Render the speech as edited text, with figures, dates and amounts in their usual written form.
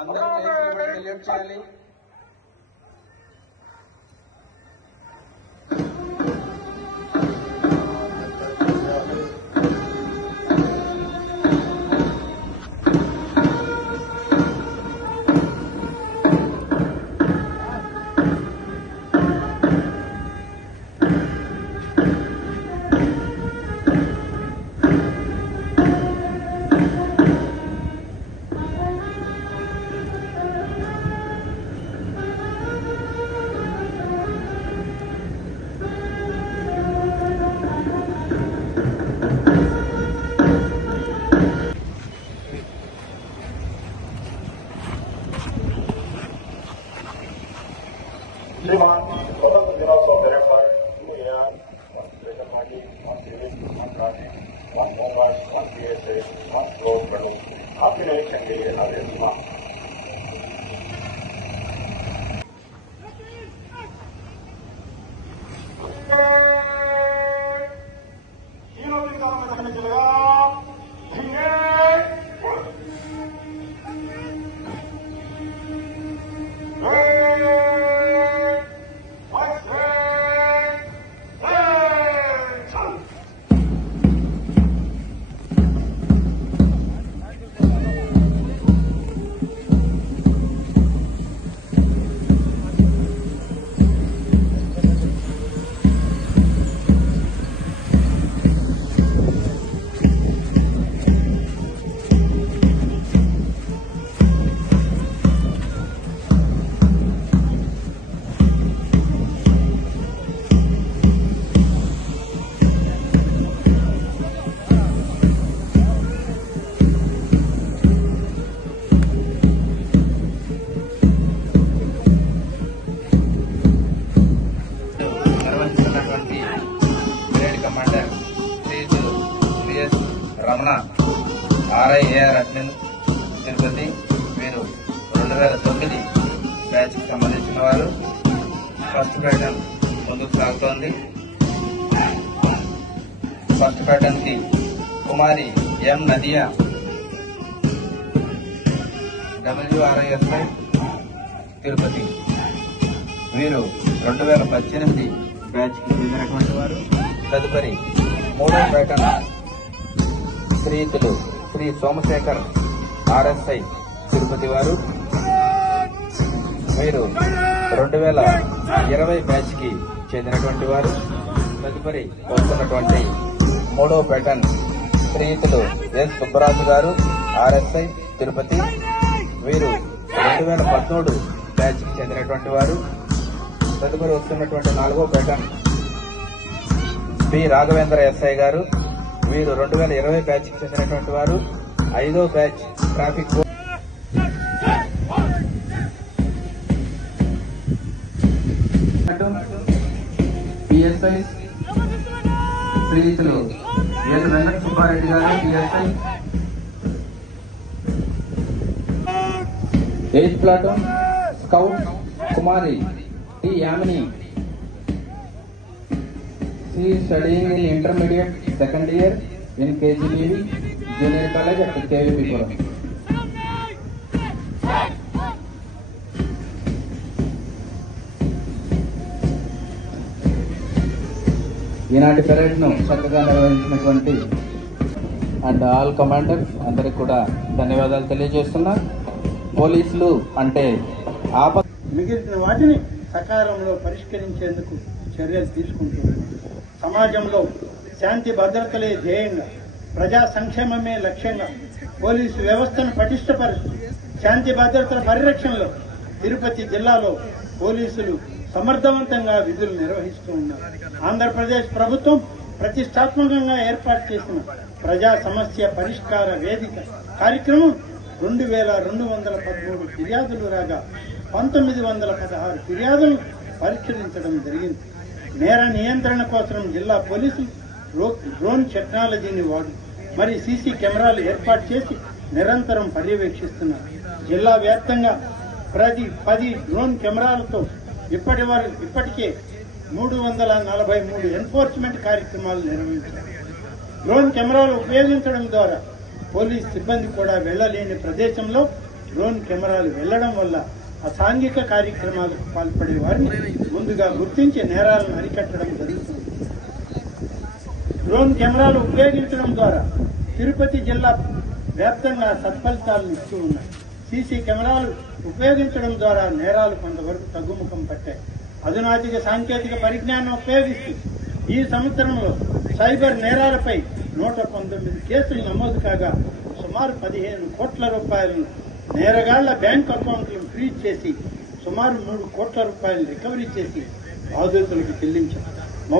అందరూ సెల్యూట్ చేయాలి. स्वतंत्र दिनोत्सव मेरे पर आपके निरीक्षण के लिए आदेश हुआ. तीनों दिशाओं में रखने चलेगा. Commander Sriju V S Ramana R I A R admin Tirupati వీరు 2009 బ్యాచ్ కి సంబంధించిన వారు. ఫస్ట్ ప్యాటర్న్ ముందుకు సాగుతోంది. ఫస్ట్ ప్యాటర్న్ కి కుమారి ఎం నదియా WRISI తిరుపతి వీరు 2018 బ్యాచ్ కి చెందినటువంటి వారు. తదుపరి మూడో ప్యాటర్న్ శ్రీతులు శ్రీ సోమశేఖర్ RSI తిరుపతి వారు. వీరు 2020 బ్యాచ్ కి చెందినటువంటి వారు. తదుపరి వస్తున్నటువంటి మూడో ప్యాటర్న్ శ్రీతులు ఎస్ సుబ్బరాజు గారు RSI తిరుపతి. వీరు 2013 బ్యాచ్ కి చెందినటువంటి వారు. తదుపరి వస్తున్నటువంటి నాలుగో ప్యాటర్న్ బి రాఘవేంద్ర SI గారు. వీరు 2020 బ్యాచ్ కి చెందినటువంటి వారు. ఐదో batch traffic PSI శ్రీతులు yes Venkata Subbareddy గారు PSI. 8th platoon scout Kumari T Yamini. She is studying in intermediate second year in KGBV Junior College at KVP Puram. ఈనాటి పెరేడ్ ను చక్కగా నిర్వహించినటువంటి అండ్ ఆల్ కమాండర్స్ అందరికి కూడా ధన్యవాదాలు తెలియజేస్తున్నా. పోలీసులు అంటే మిగిలిన వాటిని సకాలంలో పరిష్కరించేందుకు చర్యలు తీసుకుంటున్నారు. సమాజంలో శాంతి భద్రతలే ధ్యేయంగా, ప్రజా సంక్షేమమే లక్ష్యంగా పోలీసు వ్యవస్థను పటిష్టపరుస్తూ శాంతి భద్రతల పరిరక్షణలో తిరుపతి జిల్లాలో పోలీసులు సమర్థవంతంగా విధులు నిర్వహిస్తూ ఉన్నారు. ఆంధ్రప్రదేశ్ ప్రభుత్వం ప్రతిష్టాత్మకంగా ఏర్పాటు చేసిన ప్రజా సమస్య పరిష్కార వేదిక కార్యక్రమం 2213 ఫిర్యాదులు రాగా 1916 ఫిర్యాదులు పరిష్కరించడం జరిగింది. నేర నియంత్రణ కోసం జిల్లా పోలీసులు డ్రోన్ టెక్నాలజీని మరి సీసీ కెమెరాలు ఏర్పాటు చేసి నిరంతరం పర్యవేక్షిస్తున్నారు. జిల్లా వ్యాప్తంగా ప్రతి 10 డ్రోన్ కెమెరాలతో ఇప్పటికే 343 ఎన్ఫోర్స్మెంట్ కార్యక్రమాలు నిర్వహించారు. డ్రోన్ కెమెరాలు ఉపయోగించడం ద్వారా పోలీస్ సిబ్బంది కూడా వెళ్లలేని ప్రదేశంలో డ్రోన్ కెమెరాలు వెళ్లడం వల్ల అసాంఘిక కార్యక్రమాలకు పాల్పడే వారిని ముందుగా గుర్తించి నేరాలను అరికట్టడం జరుగుతుంది. డ్రోన్ కెమెరాలు ఉపయోగించడం ద్వారా తిరుపతి జిల్లా వ్యాప్తంగా సత్ఫలితాలను ఇస్తూ ఉన్నాయి. సీసీ కెమెరాలు ఉపయోగించడం ద్వారా నేరాలు కొంతవరకు తగ్గుముఖం పట్టాయి. అధునాతిక సాంకేతిక పరిజ్ఞానం ఉపయోగిస్తూ ఈ సంవత్సరంలో సైబర్ నేరాలపై 119 కేసులు నమోదు కాగా సుమారు 15 కోట్ల రూపాయలను నేరగాళ్ల బ్యాంక్ అకౌంట్లను ఫ్రీజ్ చేసి సుమారు 3 కోట్ల రూపాయలు రికవరీ చేసి బాధితులకు చెల్లించారు.